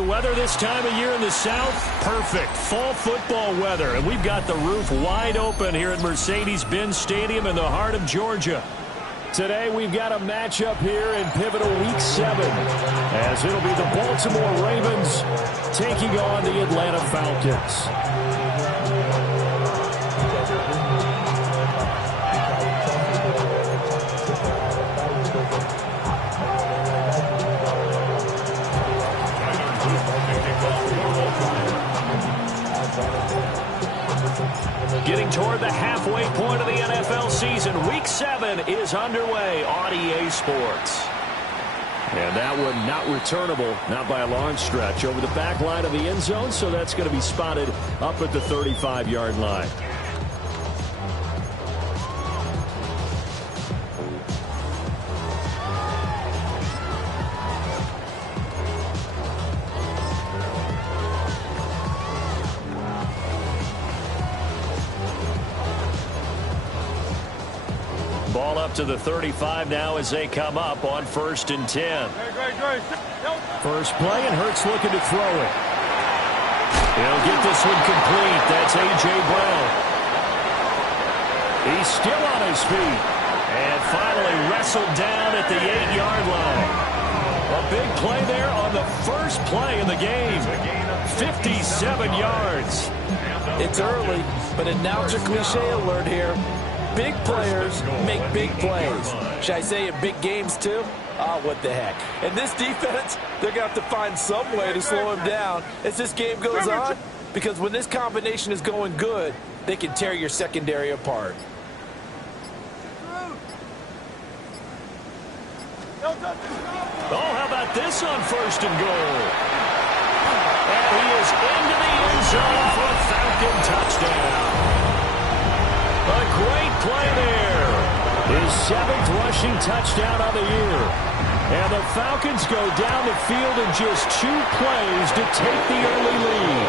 the weather this time of year in the South? Perfect. Fall football weather. And we've got the roof wide open here at Mercedes-Benz Stadium in the heart of Georgia. Today we've got a matchup here in pivotal Week 7, as it'll be the Baltimore Ravens taking on the Atlanta Falcons. Getting toward the halfway point of the NFL season. Week 7 is underway on EA Sports. And that one not returnable, not by a long stretch, over the back line of the end zone, so that's going to be spotted up at the 35-yard line. Ball up to the 35 now as they come up on 1st and 10. First play, and Hurts looking to throw it. He'll get this one complete. That's A.J. Brown. He's still on his feet. And finally wrestled down at the 8-yard line. A big play there on the first play in the game. 57 yards. It's early, but announcer cliche alert here. Big players make big plays. Should I say in big games too? Oh, what the heck. And this defense, they're going to have to find some way to slow him down as this game goes on. Because when this combination is going good, they can tear your secondary apart. Oh, how about this on 1st and goal? And he is into the end zone for a Falcon touchdown. A great play there. His 7th rushing touchdown on the year. And the Falcons go down the field in just 2 plays to take the early lead.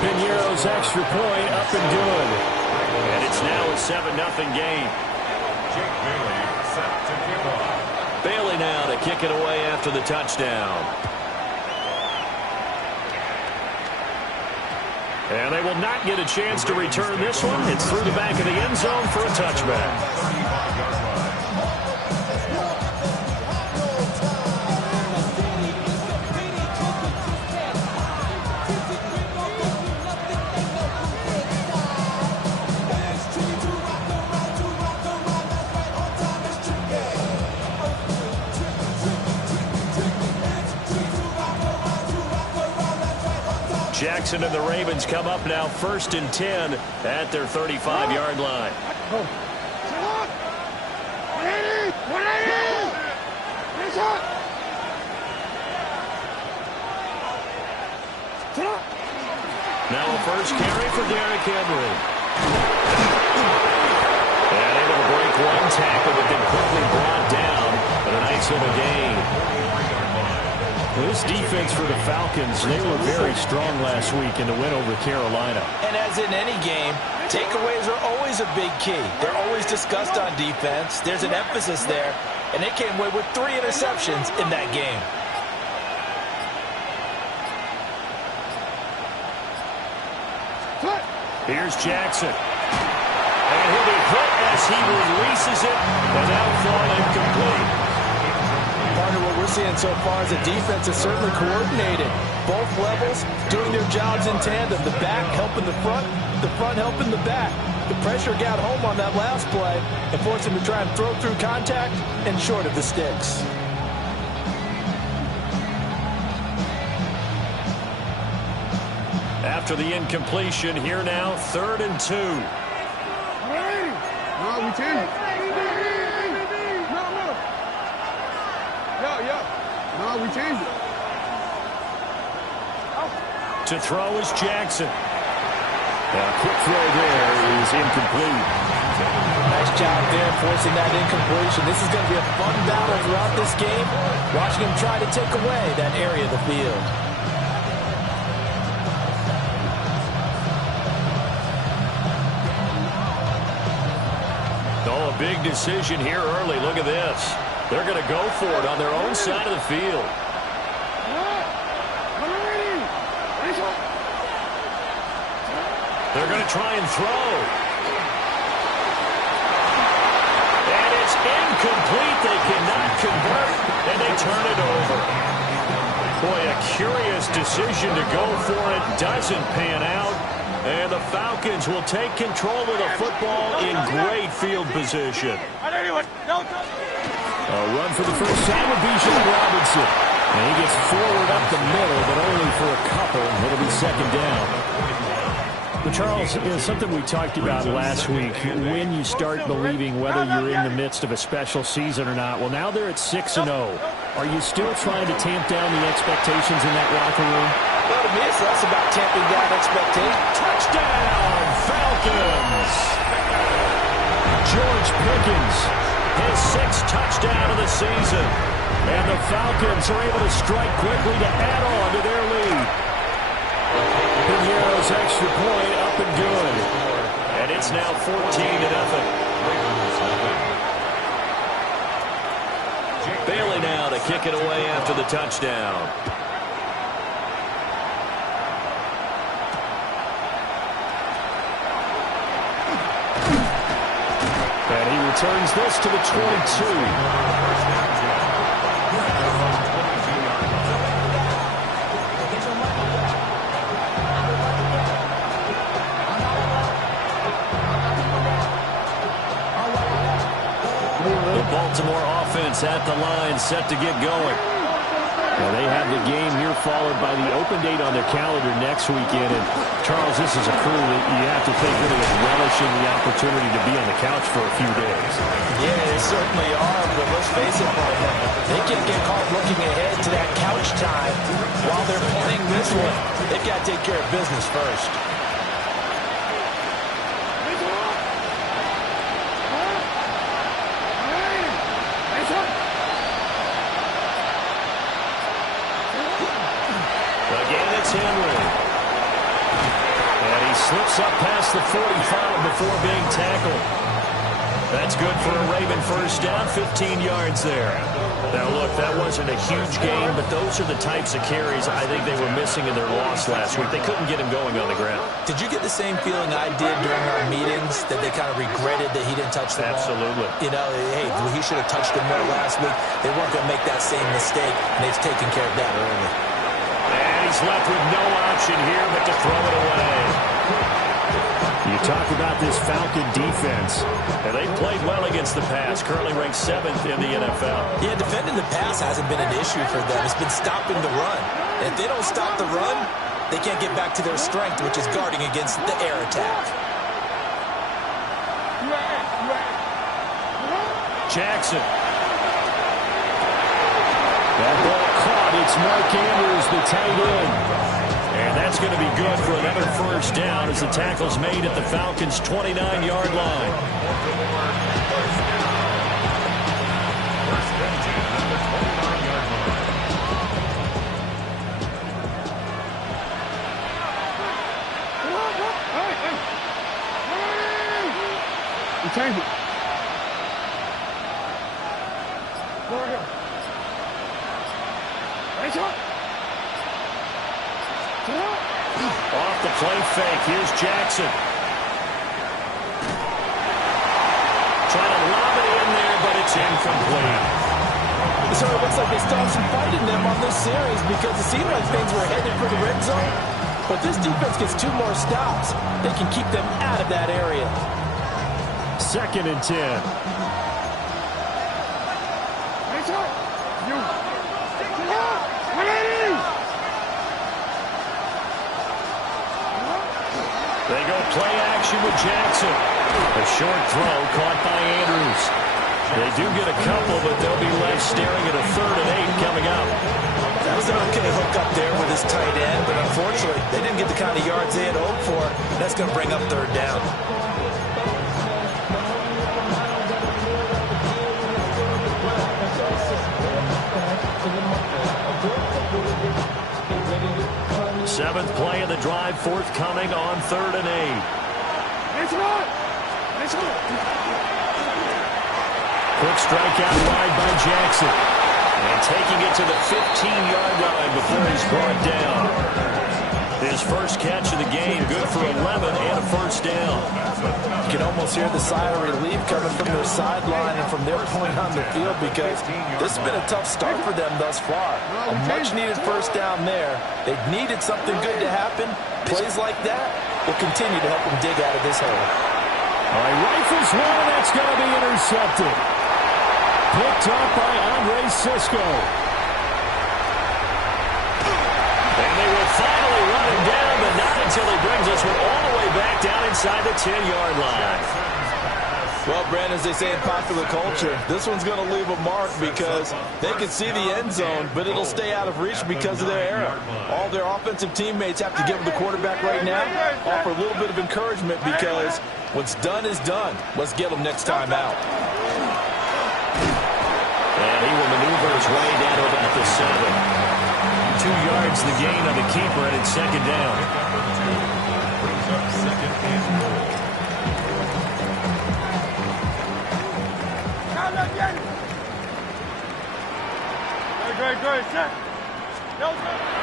Piñeiro's extra point up and good. And it's now a 7-0 game. Bailey now to kick it away after the touchdown. And they will not get a chance to return this one. It's through the back of the end zone for a touchback. Jackson and the Ravens come up now 1st and 10 at their 35-yard line. Now a first carry for Derrick Henry. And able to break one tackle, but then quickly brought down. And a nice little gain. This defense for the Falcons, they were very strong last week in the win over Carolina. And as in any game, takeaways are always a big key. They're always discussed on defense. There's an emphasis there, and they came away with 3 interceptions in that game. Here's Jackson. And he'll be hit as he releases it, and that'll fall incomplete. Partner, what we're seeing so far is the defense is certainly coordinated. Both levels doing their jobs in tandem. The back helping the front helping the back. The pressure got home on that last play and forced him to try and throw through contact and short of the sticks. After the incompletion, here now, 3rd and 2. No, we changed it. No, we changed it. To throw is Jackson. A quick throw there is incomplete. Nice job there forcing that incompletion. This is going to be a fun battle throughout this game. Watching him try to take away that area of the field. Oh, a big decision here early. Look at this. They're going to go for it on their own side of the field. They're going to try and throw. And it's incomplete. They cannot convert, and they turn it over. Boy, a curious decision to go for it. Doesn't pan out. And the Falcons will take control of the football in great field position. A run for the first time with Bijan Robinson. And he gets forward up the middle, but only for a couple. It'll be second down. Well, Charles, something we talked about last week, when you start believing whether you're in the midst of a special season or not. Well, now they're at 6-0. Are you still trying to tamp down the expectations in that locker room? Well, to me, it's less about tamping down expectations. Touchdown, Falcons! George Pickens, his 6th touchdown of the season. And the Falcons are able to strike quickly to add on to their lead. Pinheiro's extra point up and good. And it's now 14-0. Bailey now to kick it away after the touchdown. And he returns this to the 22. Baltimore offense at the line, set to get going. Now they have the game here followed by the open date on their calendar next weekend. And Charles, this is a crew that you have to think really is relishing the opportunity to be on the couch for a few days. Yeah, they certainly are, but let's face it, they can't get caught looking ahead to that couch time while they're playing this one. They've got to take care of business first. Slips up past the 45 before being tackled. That's good for a Raven first down, 15 yards there. Now, look, that wasn't a huge game, but those are the types of carries I think they were missing in their loss last week. They couldn't get him going on the ground. Did you get the same feeling I did during our meetings, that they kind of regretted that he didn't touch the ball? Absolutely. You know, hey, he should have touched him more last week. They weren't going to make that same mistake, and they've taken care of that early. And he's left with no option here but to throw it away. You talk about this Falcon defense. And they played well against the pass, currently ranked 7th in the NFL. Yeah, defending the pass hasn't been an issue for them. It's been stopping the run. And if they don't stop the run, they can't get back to their strength, which is guarding against the air attack. Jackson. That ball caught. It's Mark Andrews, the tight end. And that's going to be good for another first down as the tackle's made at the Falcons' 29-yard line. We changed it. Off the play fake. Here's Jackson. Trying to lob it in there, but it's incomplete. So it looks like they still have some fight in them on this series because it seemed like things were headed for the red zone. But this defense gets 2 more stops. They can keep them out of that area. 2nd and 10. They go play action with Jackson. A short throw caught by Andrews. They do get a couple, but they'll be left staring at a 3rd and 8 coming up. That was an okay hook up there with his tight end, but unfortunately, they didn't get the kind of yards they had hoped for. That's going to bring up 3rd down. Seventh play of the drive forthcoming on 3rd and 8. Quick strike out wide by Jackson. And taking it to the 15-yard line before he's brought down. his first catch of the game. Good for 11 and a first down. You can almost hear the sigh of relief coming from their sideline and from their point on the field because this has been a tough start for them thus far. A much-needed first down there. They've needed something good to happen. Plays like that will continue to help them dig out of this hole. All right, rifles one, and that's going to be intercepted. Picked up by Andre Sisco. And they will finally run him down, but not until he brings us one all the way back down inside the 10-yard line. Well, Brandon, as they say in popular culture, this one's going to leave a mark because they can see the end zone, but it'll stay out of reach because of their error. All their offensive teammates have to give the quarterback right now, offer a little bit of encouragement because what's done is done. Let's get them next time out. And he will maneuver his way down to about the 7. 2 yards the gain on the keeper, and it's second down. Brings up second and goal.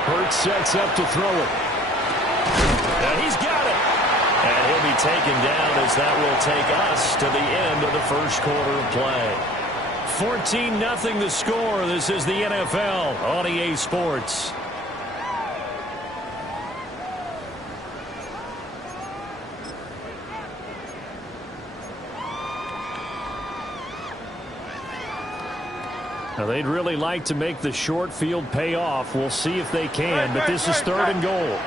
Hurts sets up to throw it. And he's got it. And he'll be taken down as that will take us to the end of the first quarter of play. 14-0 the score. This is the NFL on EA Sports. Now, they'd really like to make the short field pay off. We'll see if they can, but this is third and goal.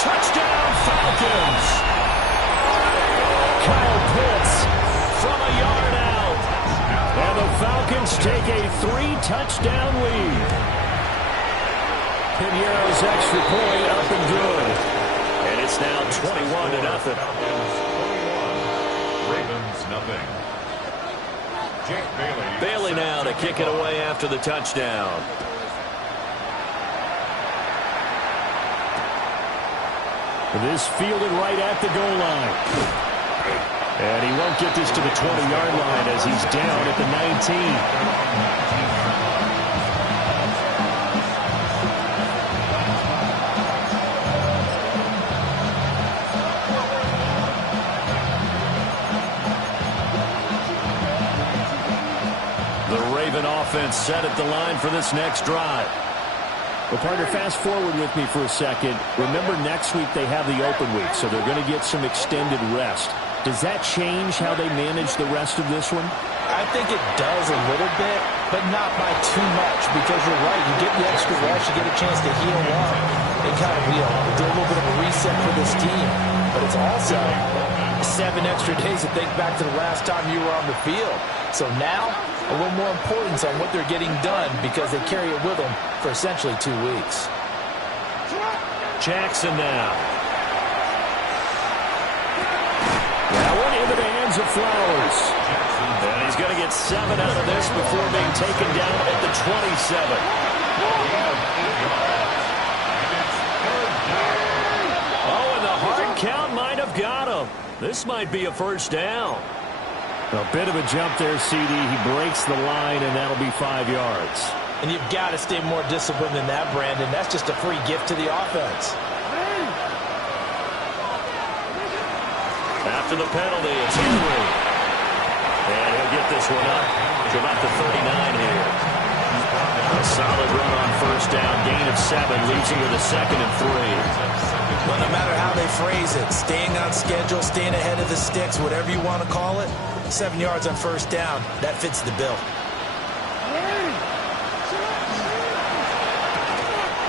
Touchdown, Falcons! Kyle Pitts From a yard out. and the Falcons take a 3-touchdown lead. Pinheiro's extra point up and good. And it's now 21-0. Ravens nothing. Jake Bailey now to kick it away after the touchdown. This fielded right at the goal line. And he won't get this to the 20-yard line as he's down at the 19. Offense set at the line for this next drive. Well, partner, fast forward with me for a second. Remember, next week they have the open week, so they're going to get some extended rest. Does that change how they manage the rest of this one? I think it does a little bit, but not by too much because you're right. You get the extra rest, you get a chance to heal up. They kind of do a little bit of a reset for this team. But it's also 7 extra days to think back to the last time you were on the field. So now, a little more importance on what they're getting done because they carry it with them for essentially 2 weeks. Jackson now. That one into the hands of Flowers. And he's going to get 7 out of this before being taken down at the 27. Oh, and the hard count might have got him. This might be a first down. A bit of a jump there, CD. He breaks the line, and that'll be 5 yards. And you've got to stay more disciplined than that, Brandon. That's just a free gift to the offense. After the penalty, it's Henry. And he'll get this one up to about the 39 here. A solid run on first down. Gain of 7 leaves him with a 2nd and 3. Well, no matter how they phrase it, staying on schedule, staying ahead of the sticks, whatever you want to call it, 7 yards on first down, that fits the bill.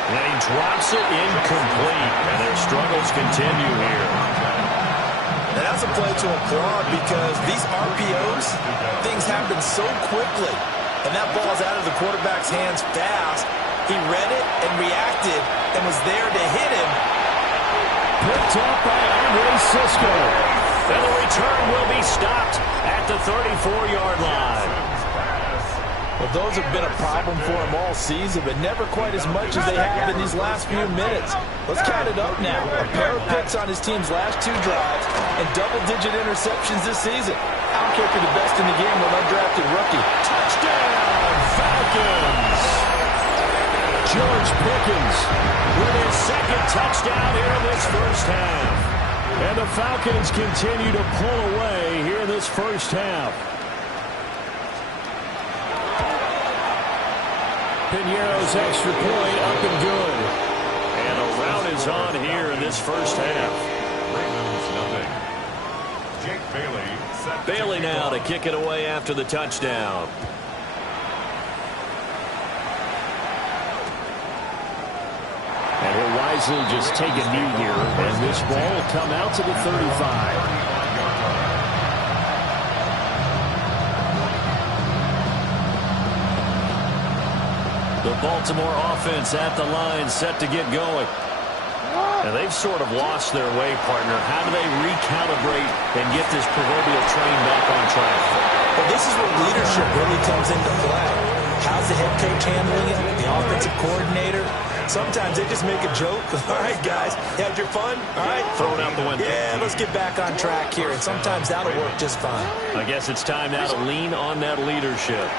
And he drops it incomplete. And their struggles continue here. And that's a play to applaud because these RPOs, things happen so quickly. And that ball's out of the quarterback's hands fast. He read it and reacted and was there to hit him. Picked up by Andre Sisco. And the return will be stopped at the 34-yard line. Well, those have been a problem for him all season, but never quite as much as they have in these last few minutes. Let's count it up now. A pair of picks on his team's last 2 drives and double-digit interceptions this season. I don't care if you're the best in the game or an undrafted rookie. Touchdown, Falcons! George Pickens with his second touchdown here in this first half. And the Falcons continue to pull away here in this first half. Piñeiro's extra point up and good. And a rout is on here in this first half. Jake Bailey now to kick it away after the touchdown. And he'll wisely just take a knee here, and this ball will come out to the 35. The Baltimore offense at the line, set to get going. And they've sort of lost their way, partner. How do they recalibrate and get this proverbial train back on track? Well, this is where leadership really comes into play. How's the head coach handling it? The offensive coordinator? Sometimes they just make a joke. All right, guys, you had your fun? All right. Throw it out the window. Yeah, let's get back on track here. And sometimes that'll work just fine. I guess it's time now to lean on that leadership.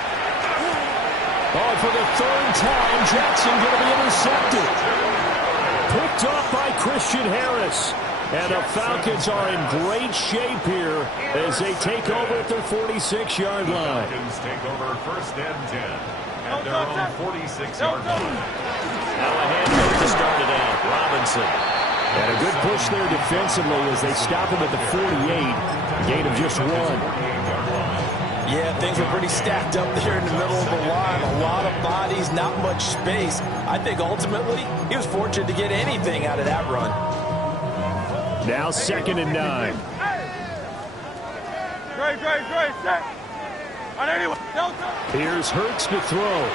Oh, for the third time, Jackson going to be intercepted. Picked off by Christian Harris. And the Falcons are in great shape here as they take over at their 46-yard line. Falcons take over first and 10 at their own 46-yard line. Now a handoff to start it out. Robinson. And a good push there defensively as they stop him at the 48. A gain of just one. Yeah, things were pretty stacked up there in the middle of the line. A lot of bodies, not much space. I think ultimately he was fortunate to get anything out of that run. Now 2nd and 9. Here's Hurts to throw.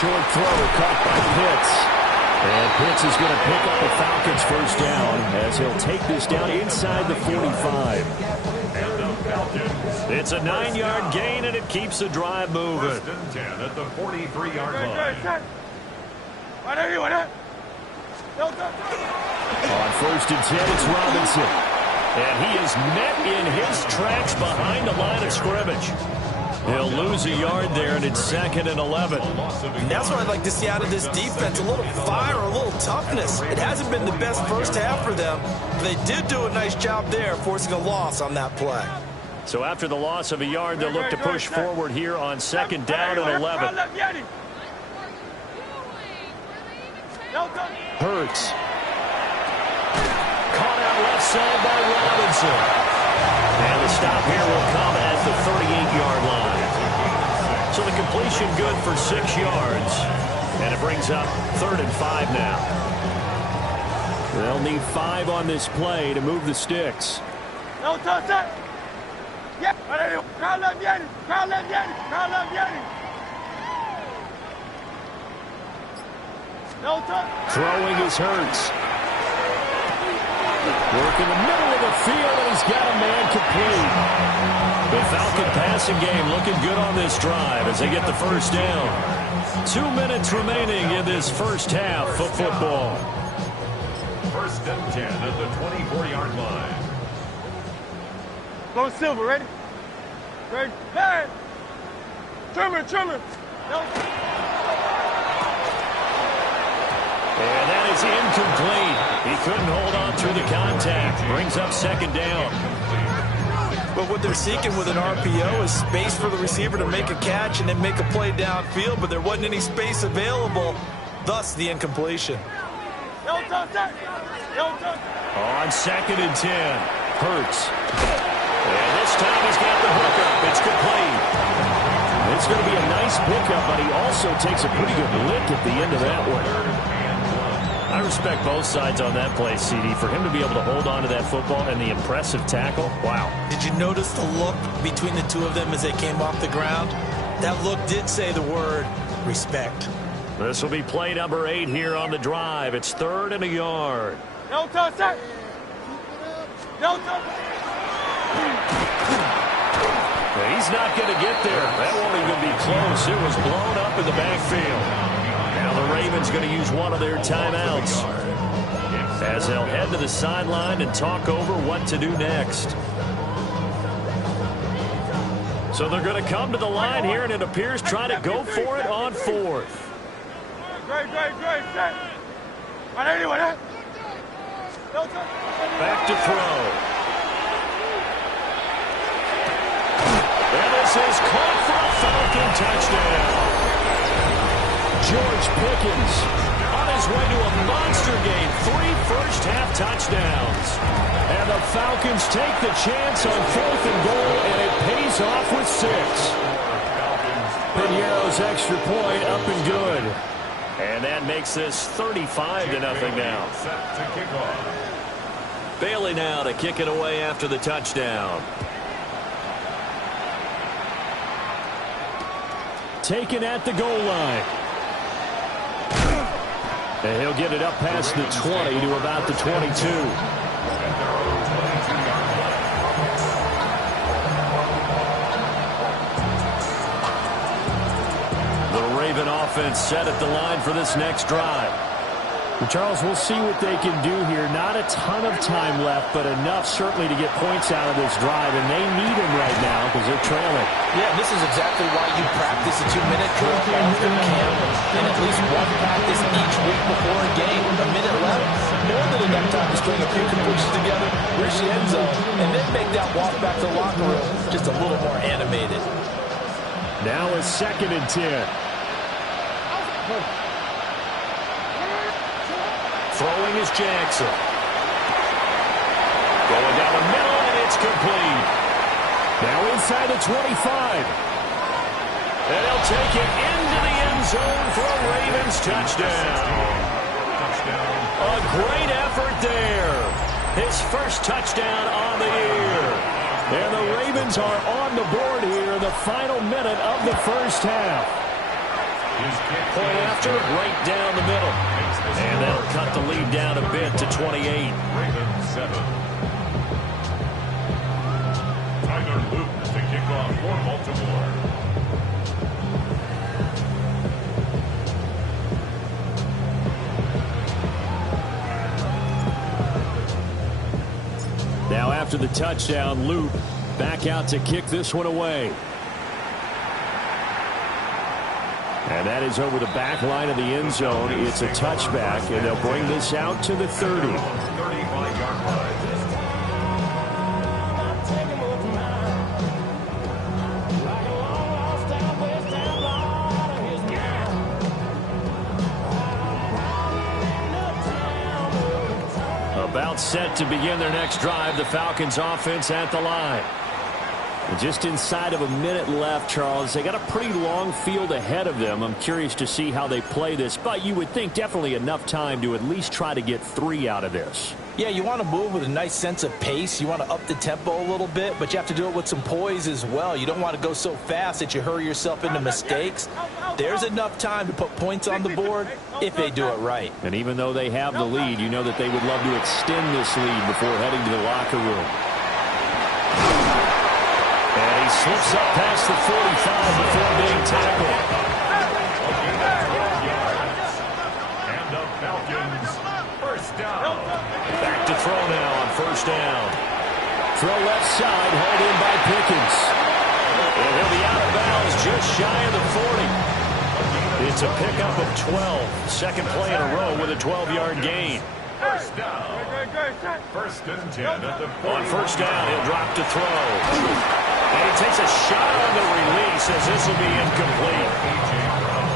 Short throw caught by Pitts. And Pitts is going to pick up the Falcons first down as he'll take this down inside the 45. It's a 9-yard gain, and it keeps the drive moving. First and 10 at the 43-yard line. On 1st and 10, it's Robinson. And he is met in his tracks behind the line of scrimmage. He'll lose a yard there, and it's 2nd and 11. And that's what I'd like to see out of this defense, a little fire, a little toughness. It hasn't been the best first half for them. But they did do a nice job there, forcing a loss on that play. So after the loss of a yard, they'll look to push forward here on 2nd down and 11. Hurts. Caught out left side by Robinson. And the stop here will come at the 38-yard line. So the completion good for 6 yards. And it brings up 3rd and 5 now. They'll need 5 on this play to move the sticks. Throwing is Hurts. Work in the middle of the field, and he's got a man complete. The Falcon passing game looking good on this drive as they get the first down. 2 minutes remaining in this first half of football. First and 10 at the 24-yard line. Go Silver, ready? Ready? Hey! Trimmer! No. And that is incomplete. He couldn't hold on through the contact. Brings up 2nd down. But what they're seeking with an RPO is space for the receiver to make a catch and then make a play downfield, but there wasn't any space available, thus the incompletion. On 2nd and 10, Hurts. And this time he's got the hook up. It's complete. It's going to be a nice pickup, but he also takes a pretty good lick at the end of that one. I respect both sides on that play, CD. For him to be able to hold on to that football and the impressive tackle, wow. Did you notice the look between the two of them as they came off the ground? That look did say the word respect. This will be play number 8 here on the drive. It's 3rd and a yard. No touch, sir. No touch. He's not going to get there. That won't even be close. It was blown up in the backfield. Now the Ravens going to use one of their timeouts as they'll head to the sideline and talk over what to do next. So they're going to come to the line here, and it appears try to go for it on 4th. Back to throw. And this is caught for a Falcon touchdown. George Pickens on his way to a monster game. 3 first-half touchdowns. And the Falcons take the chance on 4th and goal, and it pays off with 6. Piñeiro's extra point up and good. And that makes this 35-0 now. Bailey now to kick it away after the touchdown. Taken at the goal line. And he'll get it up past the 20 to about the 22. Raven offense set at the line for this next drive. Charles, we'll see what they can do here. Not a ton of time left, but enough certainly to get points out of this drive, and they need them right now because they're trailing. Yeah, this is exactly why you practice a 2-minute drill often, Cam, and at least one practice each week before a game. A minute left, more than enough time to string a few completions together, reach the end zone, and then make that walk back to the locker room just a little more animated. Now a 2nd and 10. Throwing is Jackson. Going down the middle, and it's complete. Now inside the 25. And he'll take it into the end zone for a Ravens touchdown. A great effort there. His first touchdown on the year. And the Ravens are on the board here in the final minute of the first half. Point after, right down the middle. And that'll cut the lead down a bit to 28. Ravens 7. Tyler Luke to kick off for Baltimore. Now after the touchdown, Loop back out to kick this one away. And that is over the back line of the end zone. It's a touchback, and they'll bring this out to the 30. 35-yard line. About set to begin their next drive, the Falcons offense at the line. Just inside of a minute left, Charles. They got a pretty long field ahead of them. I'm curious to see how they play this, but you would think definitely enough time to at least try to get 3 out of this. Yeah, you want to move with a nice sense of pace. You want to up the tempo a little bit, but you have to do it with some poise as well. You don't want to go so fast that you hurry yourself into mistakes. There's enough time to put points on the board if they do it right. And even though they have the lead, you know that they would love to extend this lead before heading to the locker room. And he slips up past the 45 before being tackled. And the Falcons first down. Back to throw now on first down. Throw left side, hauled in by Pickens. And he'll be out of bounds just shy of the 40. It's a pickup of 12. Second play in a row with a 12-yard gain. First down. First and 10 at the 40. On first down, he'll drop to throw. And he takes a shot on the release as this will be incomplete.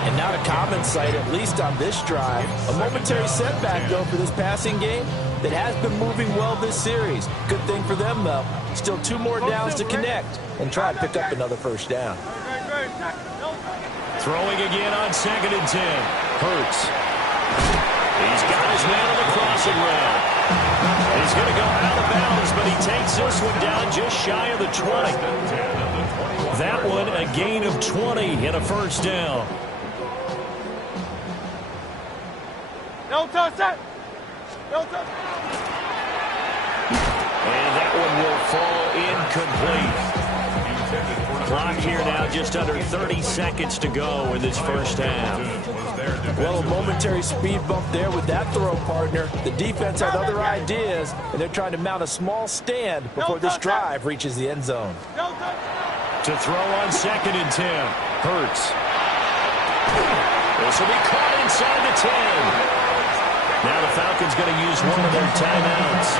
And not a common sight, at least on this drive. A momentary setback, though, for this passing game that has been moving well this series. Good thing for them, though. Still 2 more downs to connect and try to pick up another first down. Throwing again on second and 10. Hurts. He's got his man on the crossing route. He's going to go out of bounds, but he takes this one down just shy of the 20. That one a gain of 20 and a first down. No touch that. No touch. And that one will fall incomplete. Clock here now just under 30 seconds to go in this first half. Well, a momentary speed bump there with that throw, partner. The defense had other ideas, and they're trying to mount a small stand before this drive reaches the end zone. To throw on second and 10. Hurts. This This will be caught inside the 10. Now the Falcons going to use one of their timeouts,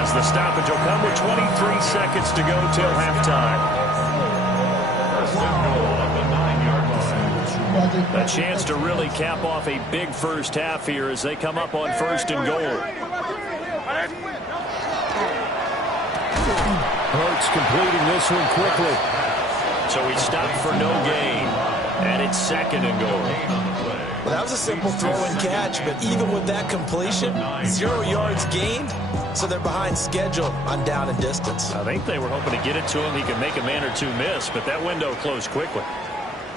as the stoppage will come with 23 seconds to go till halftime. First and goal at the 9-yard line. A chance to really cap off a big first half here as they come up on first and goal. Hurts completing this one quickly. So he stopped for no gain, and it's second and goal. Well, that was a simple throw and catch, but even with that completion, 0 yards gained, so they're behind schedule on down and distance. I think they were hoping to get it to him. He could make a man or two miss, but that window closed quickly.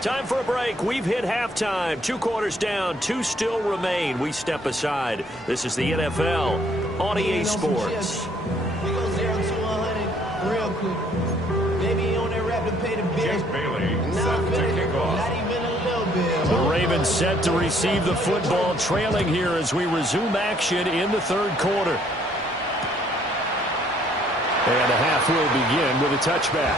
Time for a break. We've hit halftime. 2 quarters down, 2 still remain. We step aside. This is the NFL on EA Sports. He goes 0 to 100 real quick. Maybe on that rap to pay the bill. Jake Bailey set to kick off. Not even a little bit. The Ravens set to receive the football, trailing here as we resume action in the third quarter. And a half will begin with a touchback.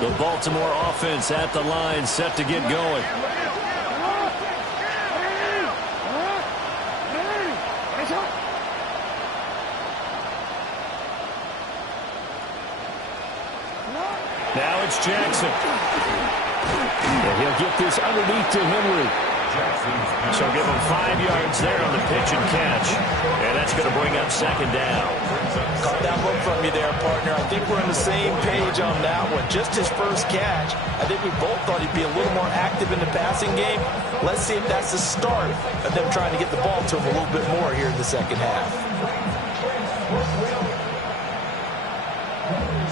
The Baltimore offense at the line, set to get going. Now it's Jackson. And he'll get this underneath to Henry. So give him 5 yards there on the pitch and catch. And that's going to bring up second down. Caught that look from you there, partner. I think we're on the same page on that one. Just his first catch. I think we both thought he'd be a little more active in the passing game. Let's see if that's the start of them trying to get the ball to him a little bit more here in the second half.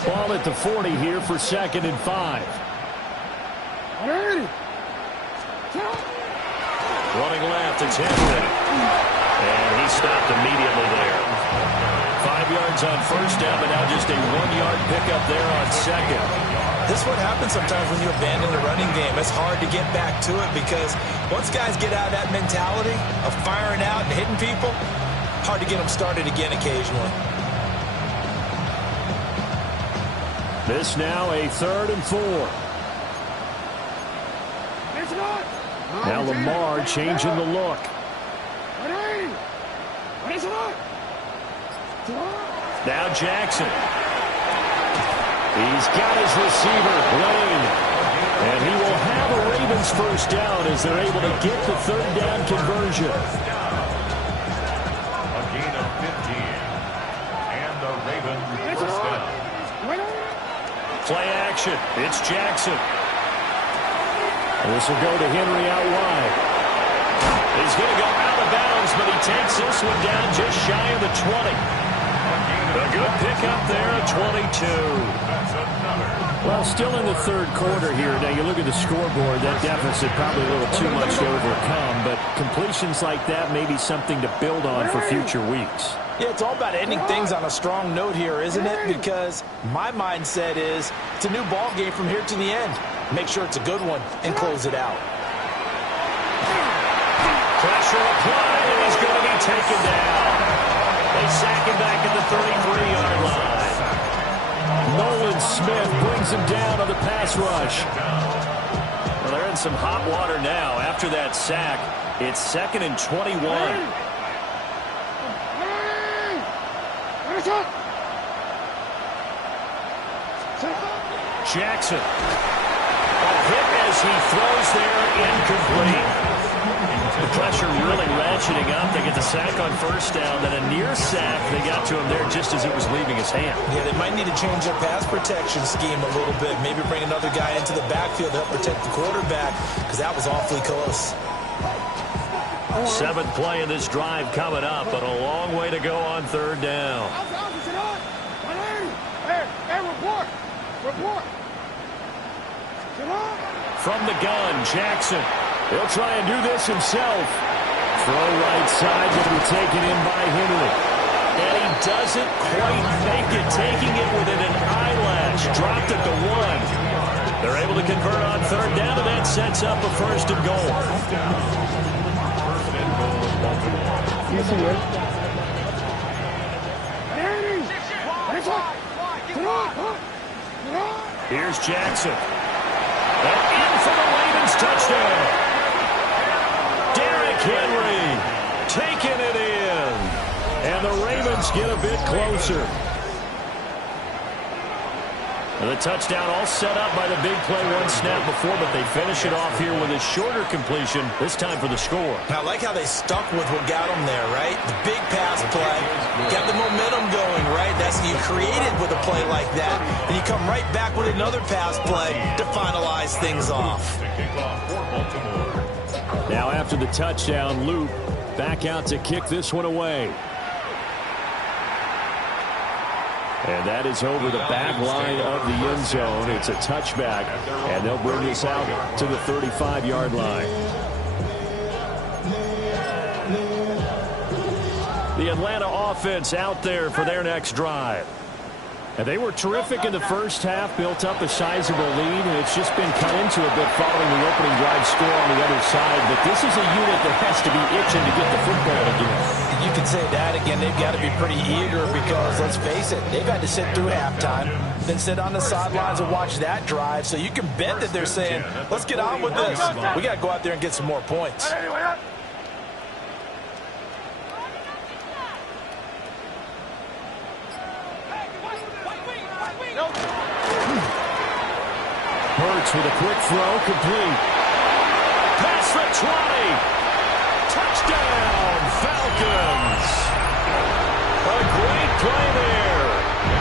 Ball at the 40 here for 2nd and 5. Running left, it's Henry. And he stopped immediately there. 5 yards on first down, but now just a 1-yard pickup there on second. This is what happens sometimes when you abandon the running game. It's hard to get back to it because once guys get out of that mentality of firing out and hitting people, hard to get them started again occasionally. This now a 3rd and 4. Now Lamar changing the look. Now Jackson. He's got his receiver, Lane. And he will have a Ravens first down as they're able to get the 3rd down conversion. A gain of 15. And the Ravens first down. Play action. It's Jackson. This will go to Henry out wide. He's going to go out of bounds, but he takes this one down just shy of the 20. A good pickup there at 22. That's another. Well, still in the 3rd quarter here. Now, you look at the scoreboard, that deficit probably a little too much to overcome, but completions like that may be something to build on for future weeks. Yeah, it's all about ending things on a strong note here, isn't it? Because my mindset is it's a new ball game from here to the end. Make sure it's a good one and close it out. Pressure applied, and he's going to be taken down. They sack him back at the 33-yard line. Nolan Smith brings him down on the pass rush. Well, they're in some hot water now. After that sack, it's 2nd and 21. Jackson. A hit as he throws there, incomplete. The pressure really ratcheting up. They get the sack on first down, then a near sack. They got to him there just as it was leaving his hand. Yeah, they might need to change their pass protection scheme a little bit. Maybe bring another guy into the backfield to help protect the quarterback because that was awfully close. 7th play of this drive coming up, but a long way to go on 3rd down. From the gun, Jackson. He'll try and do this himself. Throw right side will be taken in by Henry. And he doesn't quite make it, taking it within an eyelash. Dropped at the 1. They're able to convert on third down, and that sets up a first and goal. First and goal, Baltimore. Here's Jackson. And in for the Ravens touchdown. Derrick Henry taking it in. And the Ravens get a bit closer. And the touchdown all set up by the big play one snap before, but they finish it off here with a shorter completion, this time for the score. I like how they stuck with what got them there, right? The big pass play, got the momentum going, right? That's you create it with a play like that, and you come right back with another pass play to finalize things off. Now after the touchdown, Luke back out to kick this one away. And that is over the back line of the end zone. It's a touchback, and they'll bring this out to the 35-yard line. The Atlanta offense out there for their next drive. And they were terrific in the first half, built up a sizable lead, and it's just been cut into a bit following the opening drive score on the other side. But this is a unit that has to be itching to get the football again. You can say that again. They've got to be pretty eager because, let's face it, they've had to sit through halftime, then sit on the sidelines and watch that drive. So you can bet that they're saying, let's get on with this. We got to go out there and get some more points. Hurts with a quick throw, complete. Past the 20. Touchdown, Falcons. A great play there.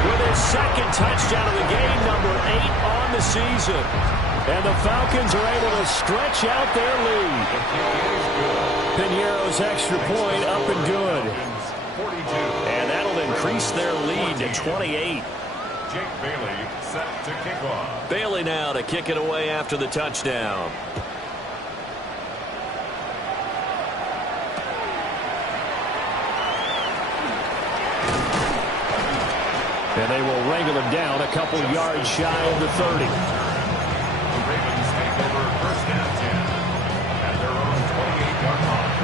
With his second touchdown of the game, number 8 on the season. And the Falcons are able to stretch out their lead. Piñeiro's extra point up and good. And that'll increase their lead to 28. Jake Bailey set to kick off. Bailey now to kick it away after the touchdown. And they will wrangle him down a couple yards shy of the 30. The Ravens take over first and 10 at their own 28-yard line.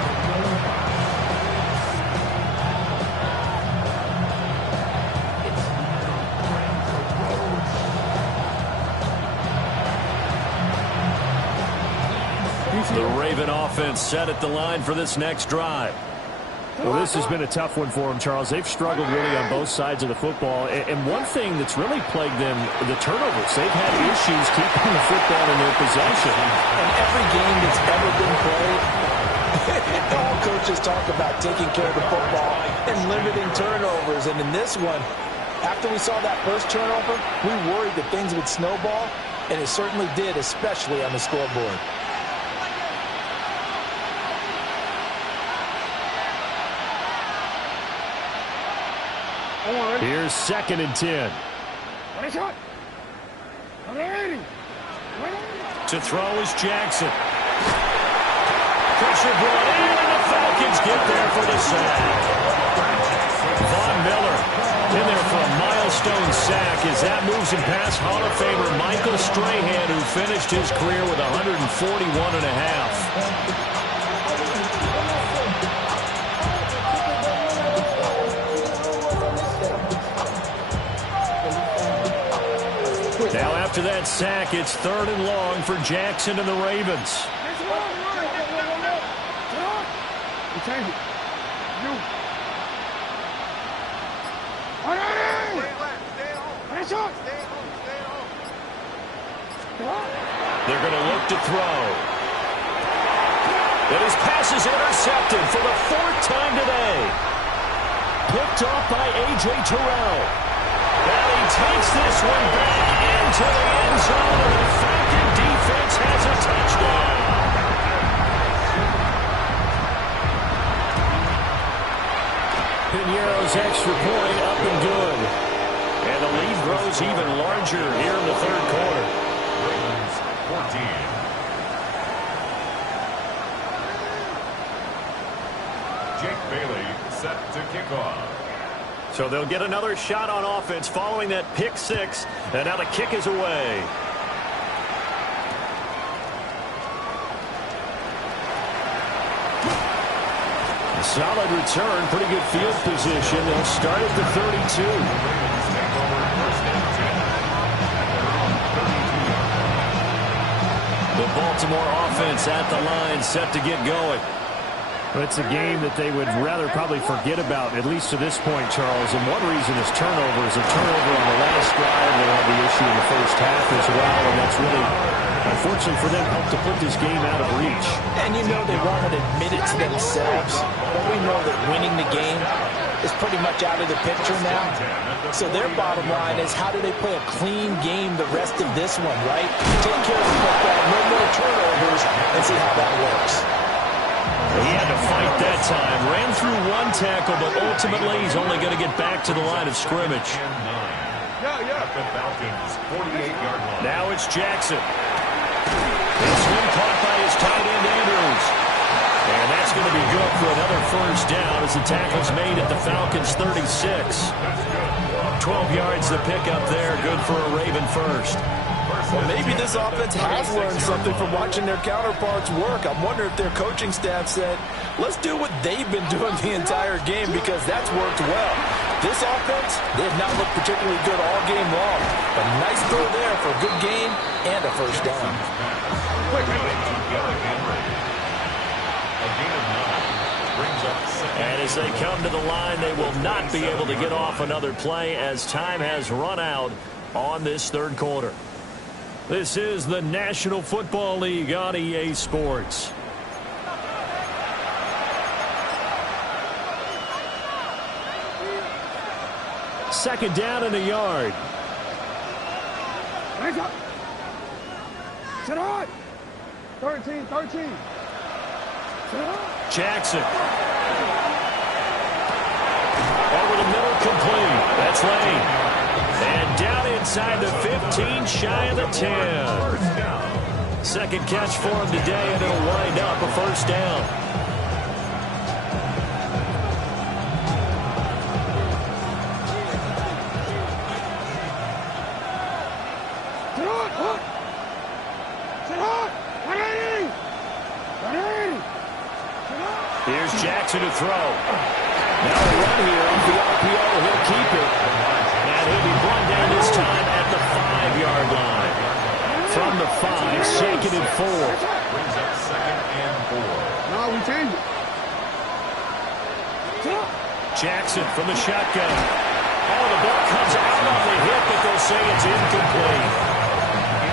The Raven offense set at the line for this next drive. Well, this has been a tough one for them, Charles. They've struggled really on both sides of the football. And one thing that's really plagued them, the turnovers. They've had issues keeping the football in their possession. In every game that's ever been played, all coaches talk about taking care of the football and limiting turnovers. And in this one, after we saw that first turnover, we worried that things would snowball, and it certainly did, especially on the scoreboard. Here's 2nd and 10. To throw is Jackson. Pressure brought in, and the Falcons get there for the sack. Von Miller in there for a milestone sack as that moves him past Hall of Famer Michael Strahan, who finished his career with 141.5. Now after that sack, it's 3rd and long for Jackson and the Ravens. They're going to look to throw. And his pass is intercepted for the 4th time today. Picked off by A.J. Terrell. And he takes this one back into the end zone, and the Falcon defense has a touchdown. Piñeiro's extra point up and good. And the lead grows even larger here in the 3rd quarter. Ravens 14. Jake Bailey set to kick off. So they'll get another shot on offense following that pick 6, and now the kick is away. Solid return, pretty good field position. They'll start at the 32. The Baltimore offense at the line, set to get going. It's a game that they would rather probably forget about, at least to this point, Charles. And one reason is turnovers. A turnover on the last drive. They had the issue in the first half as well, and that's really, unfortunately for them, helped to put this game out of reach. And you know they won't admit it to themselves, but we know that winning the game is pretty much out of the picture now. So their bottom line is, how do they play a clean game the rest of this one, right? Take care of the football, no more turnovers, and see how that works. He had to fight that time. Ran through one tackle, but ultimately he's only going to get back to the line of scrimmage. Now it's Jackson. This one caught by his tight end, Andrews. And that's going to be good for another first down as the tackle's made at the Falcons' 36. 12 yards to pick up there. Good for a Raven first. Well, maybe this offense has learned something from watching their counterparts work. I'm wondering if their coaching staff said, let's do what they've been doing the entire game, because that's worked well. This offense, they have not looked particularly good all game long. But nice throw there for a good gain and a first down. And as they come to the line, they will not be able to get off another play as time has run out on this third quarter. This is the National Football League on EA Sports. Second down and a yard. Hands up. Sit on. 13. Sit on. Jackson. Over the middle, complete. That's Lane. And down inside the 15, shy of the 10. Second catch for him today, and it'll wind up a first down. Here's Jackson to throw. Now a run here off the RPO. He'll keep it. And he'll be brought down this time at the 5-yard line. From the 5, second and 4. Brings up second and 4. No, we change it. Jackson from the shotgun. Oh, the ball comes out on the hit, but they'll say it's incomplete.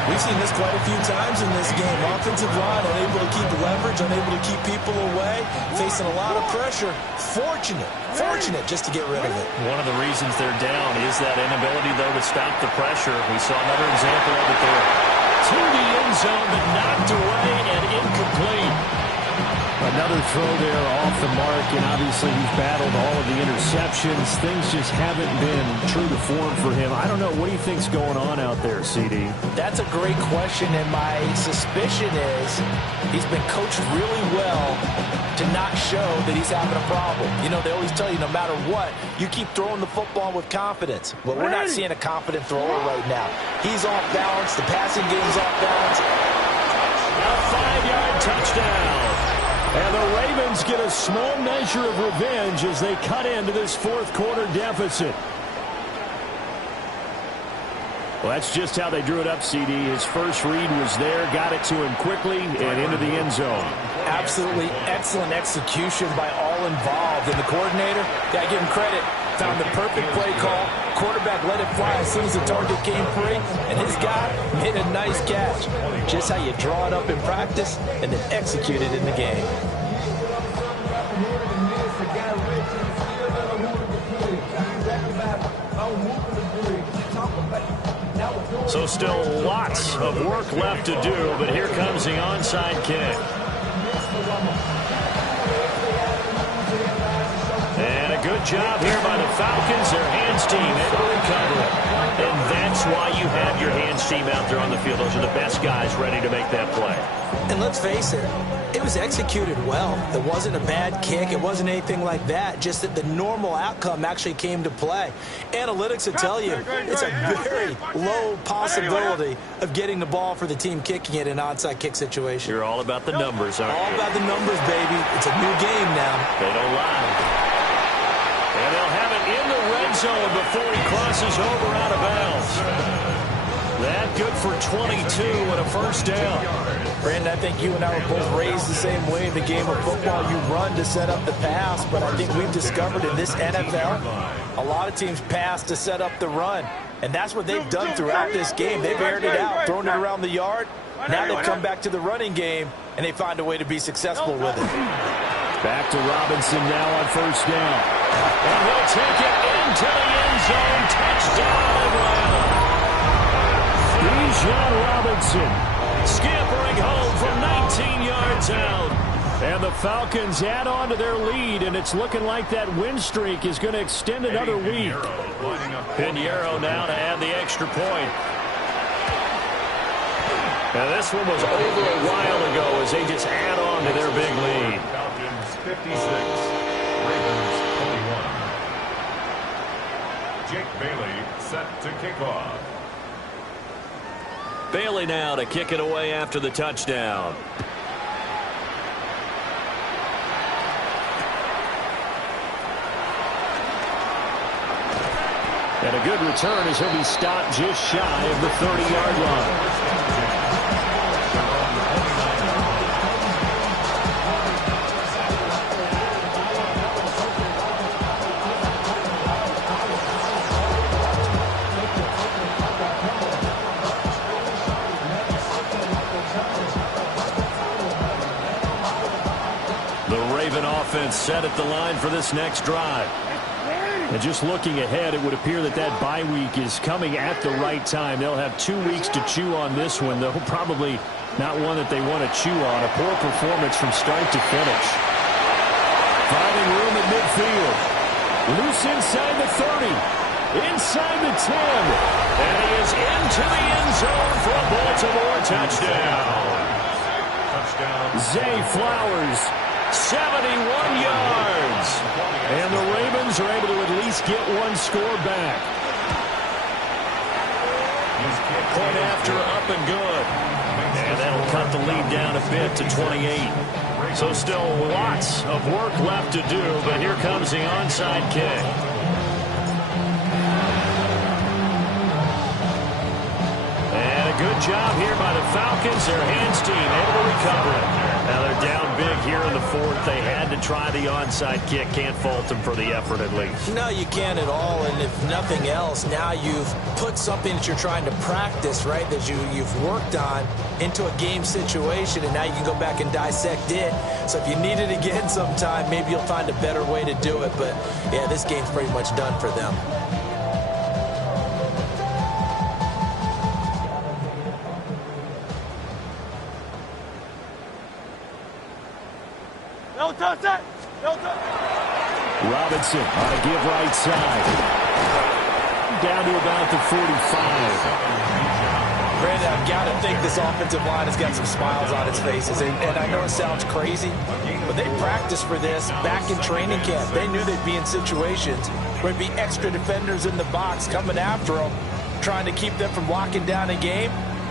We've seen this quite a few times in this game. Offensive line unable to keep leverage, unable to keep people away, facing a lot of pressure. Fortunate just to get rid of it. One of the reasons they're down is that inability, though, to stop the pressure. We saw another example of it there. To the end zone, but knocked away and incomplete. Another throw there off the mark, and obviously he's battled all of the interceptions. Things just haven't been true to form for him. I don't know. What do you think's going on out there, CD? That's a great question, and my suspicion is he's been coached really well to not show that he's having a problem. You know, they always tell you no matter what, you keep throwing the football with confidence. But we're not seeing a confident thrower right now. He's off balance. The passing game's off balance. A 5-yard touchdown. And the Ravens get a small measure of revenge as they cut into this fourth quarter deficit. Well, that's just how they drew it up, CD. His first read was there, got it to him quickly, and into the end zone. Absolutely excellent execution by all involved. And the coordinator, gotta give him credit, found the perfect play call. Quarterback let it fly as soon as the target came free, and his guy made a nice catch. Just how you draw it up in practice and then execute it in the game. So still lots of work left to do, but here comes the onside kick. And a good job here by the Falcons. Their hands team able to recover it. And that's why you have your hands team out there on the field. Those are the best guys ready to make that play. And let's face it, It was executed well. It wasn't a bad kick. It wasn't anything like that. Just that the normal outcome actually came to play. Analytics will tell you it's a very low possibility of getting the ball for the team kicking it in an onside kick situation. You're all about the numbers, aren't you? All about the numbers, baby. It's a new game now. They don't lie. And they'll have it in the red zone before he crosses over out of bounds. That good for 22 and a first down. Brandon, I think you and I were both raised the same way in the game of football. You run to set up the pass, but I think we've discovered in this NFL, a lot of teams pass to set up the run. And that's what they've done throughout this game. They've aired it out, thrown it around the yard. Now they've come back to the running game, and they find a way to be successful with it. Back to Robinson now on first down. And he'll take it into the end zone. Touchdown, Atlanta. Bijan Robinson scampering home from 19 yards out. And the Falcons add on to their lead, and it's looking like that win streak is going to extend another week. Pinheiro now to add the extra point. Now this one was over a while ago as they just add on to their big lead. Falcons 56, Ravens 21. Jake Bailey set to kick off. Bailey now to kick it away after the touchdown. And a good return as he'll be stopped just shy of the 30-yard line. Offense set at the line for this next drive. And just looking ahead, it would appear that that bye week is coming at the right time. They'll have 2 weeks to chew on this one, though probably not one that they want to chew on. A poor performance from start to finish. Finding room at midfield. Loose inside the 30. Inside the 10. And he is into the end zone for a Baltimore touchdown. Zay Flowers. 71 yards. And the Ravens are able to at least get one score back. Point after, up and good. And that'll cut the lead down a bit to 28. So still lots of work left to do, but here comes the onside kick. And a good job here by the Falcons. Their hands team able to recover it. Now they're down big here in the fourth. They had to try the onside kick. Can't fault them for the effort at least. No, you can't at all. And if nothing else, now you've put something that you're trying to practice, right, that you've worked on into a game situation, and now you can go back and dissect it. So if you need it again sometime, maybe you'll find a better way to do it. But, yeah, this game's pretty much done for them. Robinson on a give right side. Down to about the 45. Brandon, I've got to think this offensive line has got some smiles on its faces. And I know it sounds crazy, but they practiced for this back in training camp. They knew they'd be in situations where there'd be extra defenders in the box coming after them, trying to keep them from locking down a game.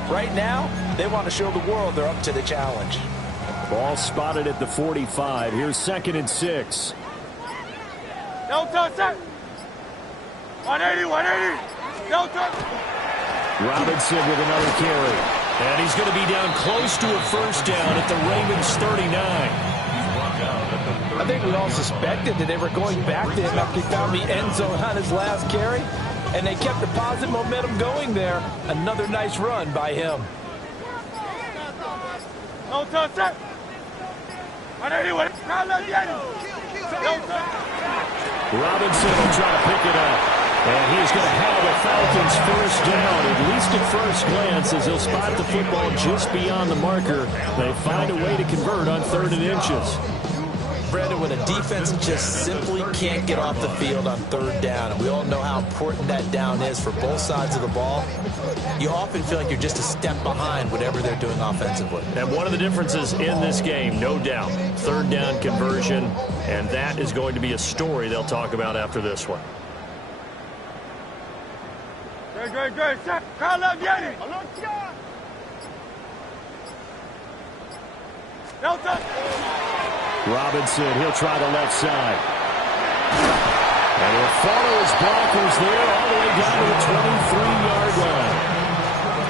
Right now, they want to show the world they're up to the challenge. Ball spotted at the 45. Here's 2nd and 6. No touch, 180, 180. No touch. Robinson with another carry. And he's going to be down close to a first down at the Ravens 39. I think we all suspected that they were going back to him after he found the end zone on his last carry. And they kept the positive momentum going there. Another nice run by him. No touch, 180, 180. Robinson will try to pick it up. And he's going to have the Falcons first down, at least at first glance, as he'll spot the football just beyond the marker. They find a way to convert on 3rd and inches. Brandon, when a defense just simply can't get off the field on third down, and we all know how important that down is for both sides of the ball, you often feel like you're just a step behind whatever they're doing offensively. And one of the differences in this game, no doubt, third down conversion, and that is going to be a story they'll talk about after this one. Great. Call up Yanni. Robinson, he'll try the left side. And he'll follow his blockers there all the way down to the 23-yard line.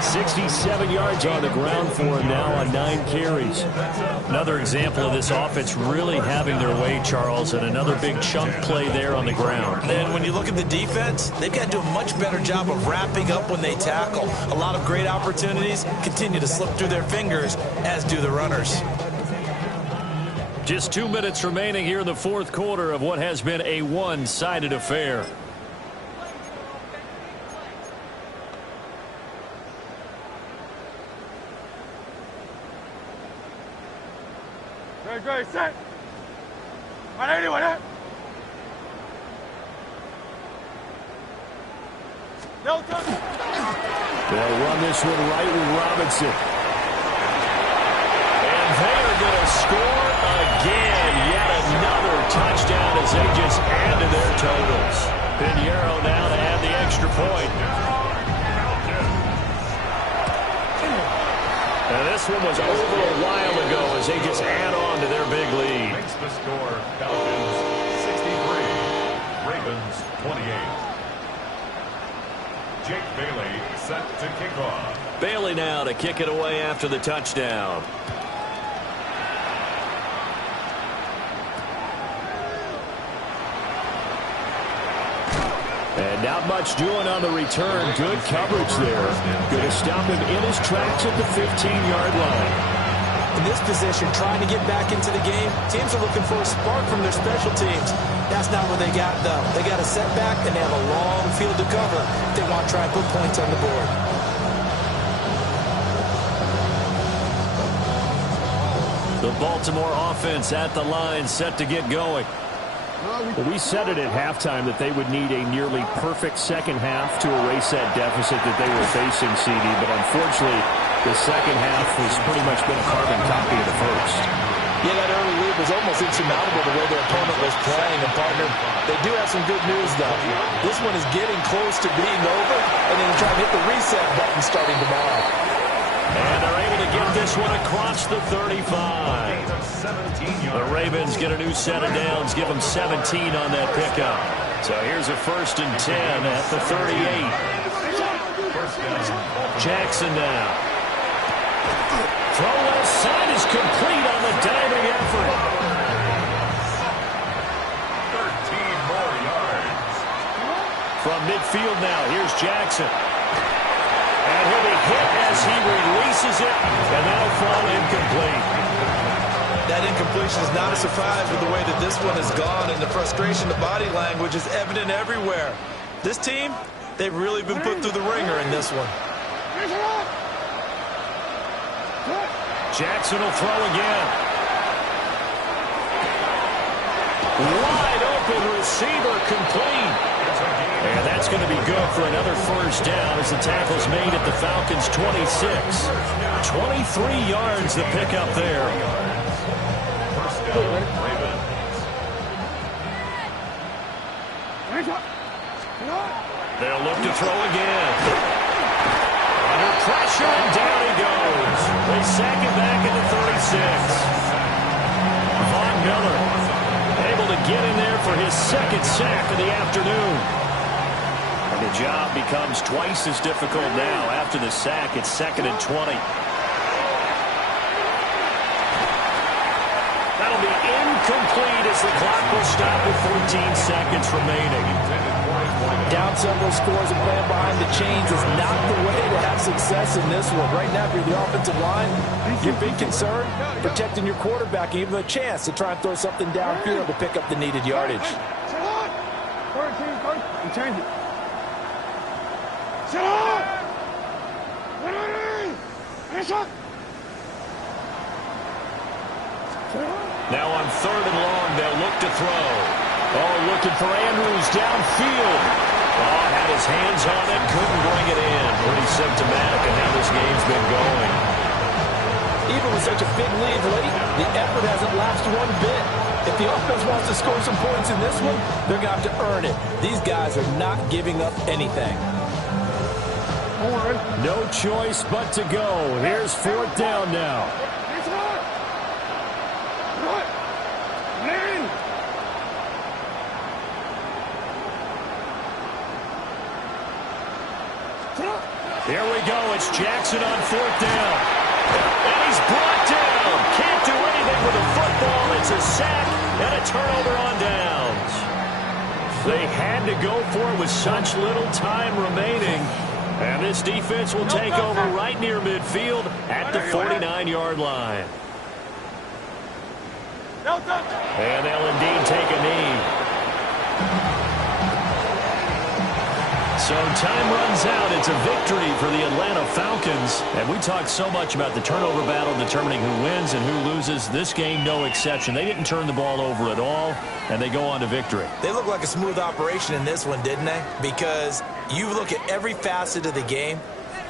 67 yards on the ground for him now on 9 carries. Another example of this offense really having their way, Charles, and another big chunk play there on the ground. Then when you look at the defense, they've got to do a much better job of wrapping up when they tackle. A lot of great opportunities continue to slip through their fingers, as do the runners. Just 2 minutes remaining here in the fourth quarter of what has been a one-sided affair. Great, set. Mana anyone, eh? No touch. They'll run this one right with Robinson. And they are going to score again. Yet another touchdown as they just add to their totals. Pinheiro now to add the extra point. And this one was over a while ago as they just add on to their big lead. Makes the score Falcons 63, Ravens 28. Jake Bailey set to kick off. Bailey now to kick it away after the touchdown. And not much doing on the return. Good coverage there. Going to stop him in his tracks at the 15-yard line. In this position, trying to get back into the game, teams are looking for a spark from their special teams. That's not what they got, though. They got a setback, and they have a long field to cover if they want to try and put points on the board. The Baltimore offense at the line, set to get going. Well, we said it at halftime that they would need a nearly perfect second half to erase that deficit that they were facing, CD, but unfortunately, the second half has pretty much been a carbon copy of the first. Yeah, that early lead was almost insurmountable the way their opponent was playing. And, partner, they do have some good news, though. This one is getting close to being over, and then try and hit the reset button starting tomorrow. And they're able to get this one across the 35. The Ravens get a new set of downs, give them 17 on that pickup. So here's a 1st and 10 at the 38. Jackson now. Throw left side is complete on the diving effort. 13 more yards. From midfield now, here's Jackson. And he'll be hit as he releases it, and that'll fall incomplete. That incompletion is not a surprise with the way that this one has gone, and the frustration, the body language is evident everywhere. This team, they've really been put through the ringer in this one. Jackson will throw again. Wide open receiver complete. And that's going to be good for another 1st down as the tackle's made at the Falcons' 26. 23 yards the pickup there. They'll look to throw again. Under pressure, and down he goes. They sack him back at the 36. Von Miller able to get in there for his 2nd sack of the afternoon. And the job becomes twice as difficult now. After the sack, it's 2nd and 20. That'll be incomplete as the clock will stop with 14 seconds remaining. Down several scores and playing behind the chains is not the way to have success in this one. Right now, if you're the offensive line, your big concern, protecting your quarterback, and even a chance to try and throw something downfield to pick up the needed yardage. Change it. Now on 3rd and long, they'll look to throw. Oh, looking for Andrews downfield. Oh, had his hands on it, couldn't bring it in. Pretty symptomatic of how this game's been going. Even with such a big lead late, the effort hasn't lapsed one bit. If the offense wants to score some points in this one, they're going to have to earn it. These guys are not giving up anything. No choice but to go. Here's 4th down now. Here we go. It's Jackson on 4th down. And he's brought down. Can't do anything with the football. It's a sack and a turnover on downs. They had to go for it with such little time remaining. And this defense will take over right near midfield at the 49-yard line. And they'll indeed take a knee. So time runs out. It's a victory for the Atlanta Falcons. And we talked so much about the turnover battle determining who wins and who loses. This game, no exception. They didn't turn the ball over at all, and they go on to victory. They look like a smooth operation in this one, didn't they? Because you look at every facet of the game,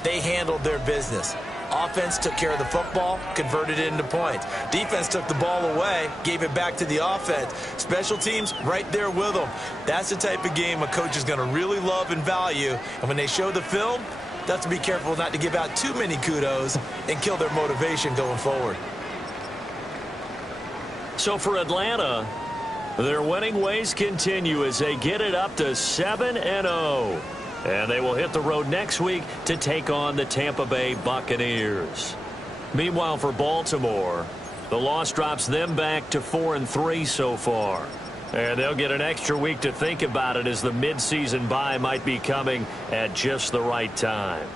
they handled their business. Offense took care of the football, converted it into points. Defense took the ball away, gave it back to the offense. Special teams right there with them. That's the type of game a coach is going to really love and value. And when they show the film, they have to be careful not to give out too many kudos and kill their motivation going forward. So for Atlanta, their winning ways continue as they get it up to 7-0. And they will hit the road next week to take on the Tampa Bay Buccaneers. Meanwhile, for Baltimore, the loss drops them back to 4-3 so far. And they'll get an extra week to think about it as the midseason bye might be coming at just the right time.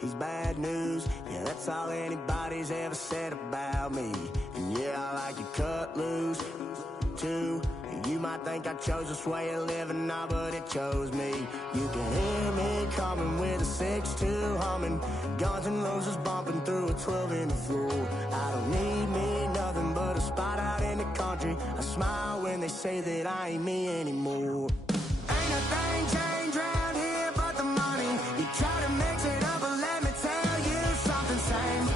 He's bad news, yeah, that's all anybody's ever said about me. And yeah, I like you cut loose, too. You might think I chose this way of living now, but it chose me. You can hear me coming with a 6-2 humming, Guns N' Roses bumping through a 12 in the floor. I don't need me nothing but a spot out in the country. I smile when they say that I ain't me anymore. Ain't a thing changed around here but the money. You try to mix it up, but let me tell you something. Same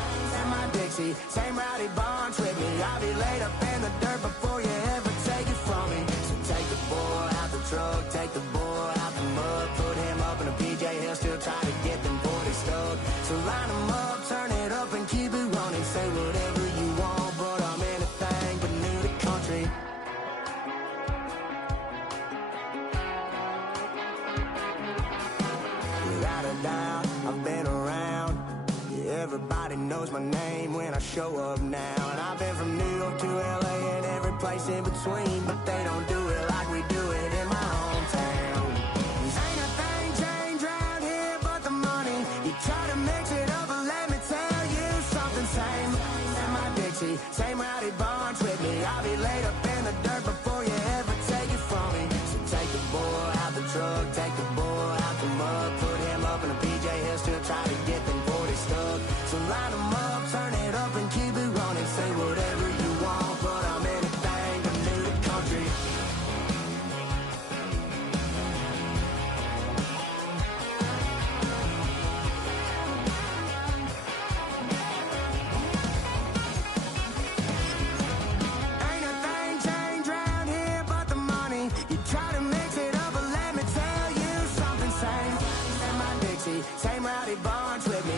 in my Dixie, same rowdy bunch with me. I'll be laid up in the dirt before you ever take it from me. So take the boy out the truck, take the boy out the mud, put him up in a PJ, he'll still try to get them 40 stuck. So line him up, turn it up and keep it running. Say whatever you want, but I'm anything but new to country. Without a doubt, I've been around. Yeah, everybody knows my name when I show up now. And I've been from New York to LA and every place in between, but they don't do it like we do it in my hometown. Ain't a thing changed around here but the money. You try to mix it up, but let me tell you something. Same in my Dixie, same rowdy bunch with me. I'll be laid up in the dirt before you ever take it from me. So take the boy out the truck, take the boy out the mud, put him up in a PJ, he'll still try to get them 40 stuck. So line him up, turn it up and keep it running. Say whatever you want, but I'm anything but new to country. Ain't a thing changed around here but the money. You try to mix it up, but let me tell you something. Same in my Dixie, same rowdy bunch with me.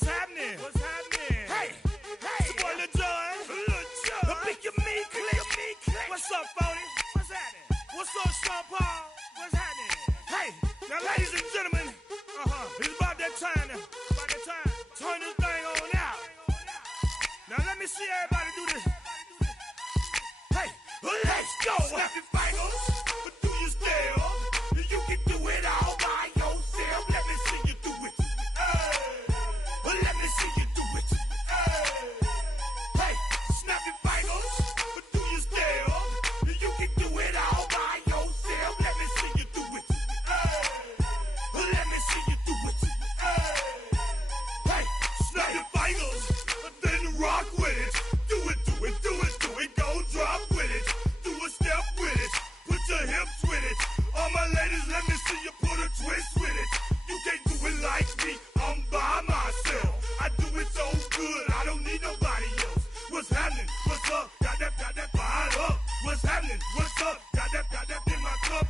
What's happening? What's happening? Hey, it's your boy Lil Jon. The Pick Your Me Click. What's up, 40? What's happening? What's up, Sean Paul? What's happening? Hey, now ladies and gentlemen, it's about that time now. About that time. Turn this thing on out. Now let me see everybody do this. Hey, let's go. Snap your fingers, but do you still? You can do it all by yourself. Let me see you do it. Let me see you do it. Hey, snap your fingers, but do you still? You can do it all by yourself. Let me see you do it. Let me see you do it. Hey, snap your fingers, but then rock with it. Do it, do it, do it, do it. Go drop with it. Do a step with it. Put your hips with it. All my ladies, let me see you put a twist with it. You can't do it like me. I'm by myself. I do it so good. I don't need nobody else. What's happening? What's up? Got that fired up. What's happening? What's up? Got that in my cup.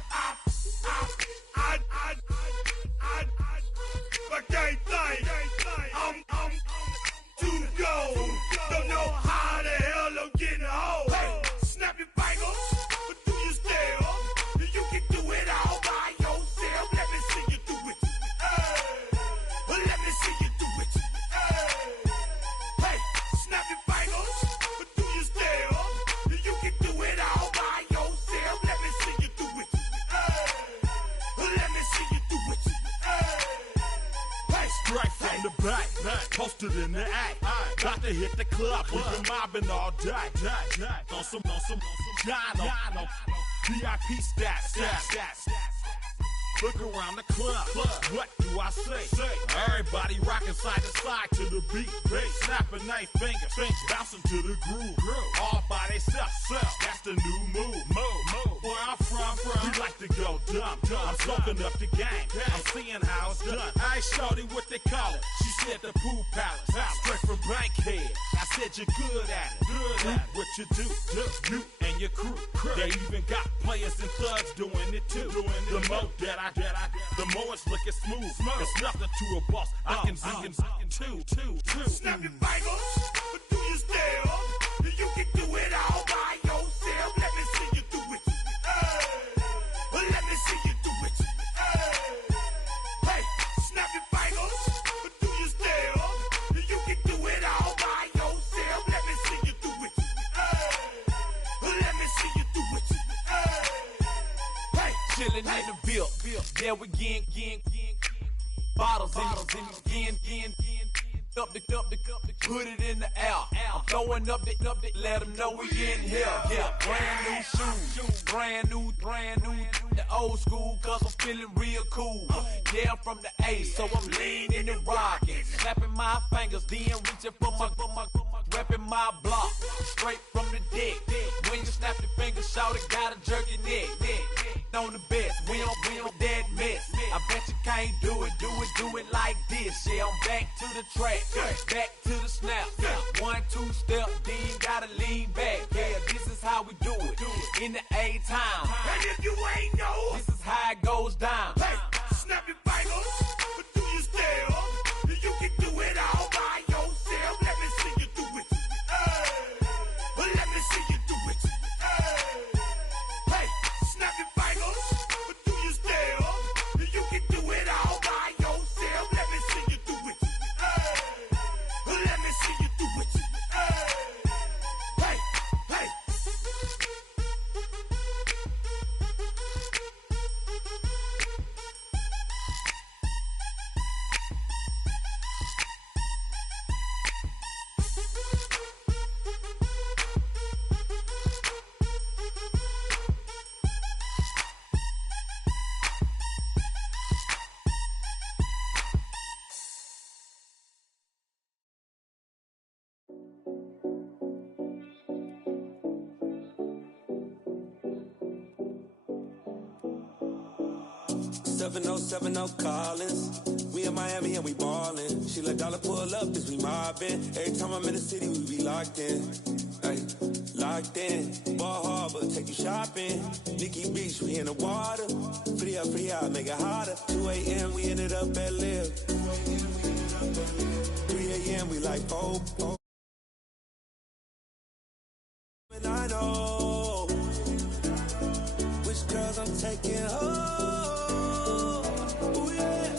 I can't think. I'm too go. Don't know how the hell I'm getting home. Hey, snap your fingers, but do you still? You can do it all by yourself. Let me see you do it. Let me see you do it. Hey, snap your fingers, but do you still? You can do it all by yourself. Let me see you do it. Let me see you do it. Hey, straight from the back, posted in the act. Got to hit the club, we've been mobbing all day. On some Jono, VIP stats. Look around the club. What do I say? Everybody rocking side to side to the beat. Snapping their fingers, bouncing to the groove. All by themselves. That's the new move. Where I'm from, we like to go dumb. I'm soaking up the game. I'm seeing how it's done. I shorty what they call it. She said the pool palace. Straight from Bankhead. I said you're good at it. What you do, you and your crew. They even got players and thugs doing it too. The more that the more it's looking smooth. It's nothing to a boss. I can two. Snap your fingers, but do you still? You can do it all by yourself. Let me see you do it. Let me see you do it. Hey, snap your fingers, but do you still? You can do it all by yourself. Let me see you do it. Let me see you do it. Hey, chillin' in the bill. There we again. Bottles in again. Up the put it in the air. I'm throwing up the, let them know we in here. Yeah, brand new shoes, brand new. The old school, cause I'm feeling real cool. Yeah, I'm from the A, so I'm leaning and rocking. Snapping my fingers, then reaching for my repping my block. Straight from the deck. When you snap your fingers, shout it, gotta jerk your neck. On the best, we don't dead mess. I bet you can't do it like this. Yeah, I'm back to the track, back to the snap. 1, 2 step, then gotta lean back. Yeah, this is how we do it in the A-time. And if you ain't know, this is how it goes down. Hey, snap your fingers, but do you still? You can do it all by yourself. Let me see you do it. Let me see you do it. Hey, snap your fingers, but do you still? You can do it all by yourself. Let me see you do it. Let me see you do it. Hey. No Collins. We in Miami and we ballin'. She let dollar pull up as we mobbin'. Every time I'm in the city, we be locked in. Ay, locked in. Ball Harbor, take you shopping. Nikki Beach, we in the water. Free up, make it harder. 2 a.m., we ended up at Live. 3 a.m., we like 4.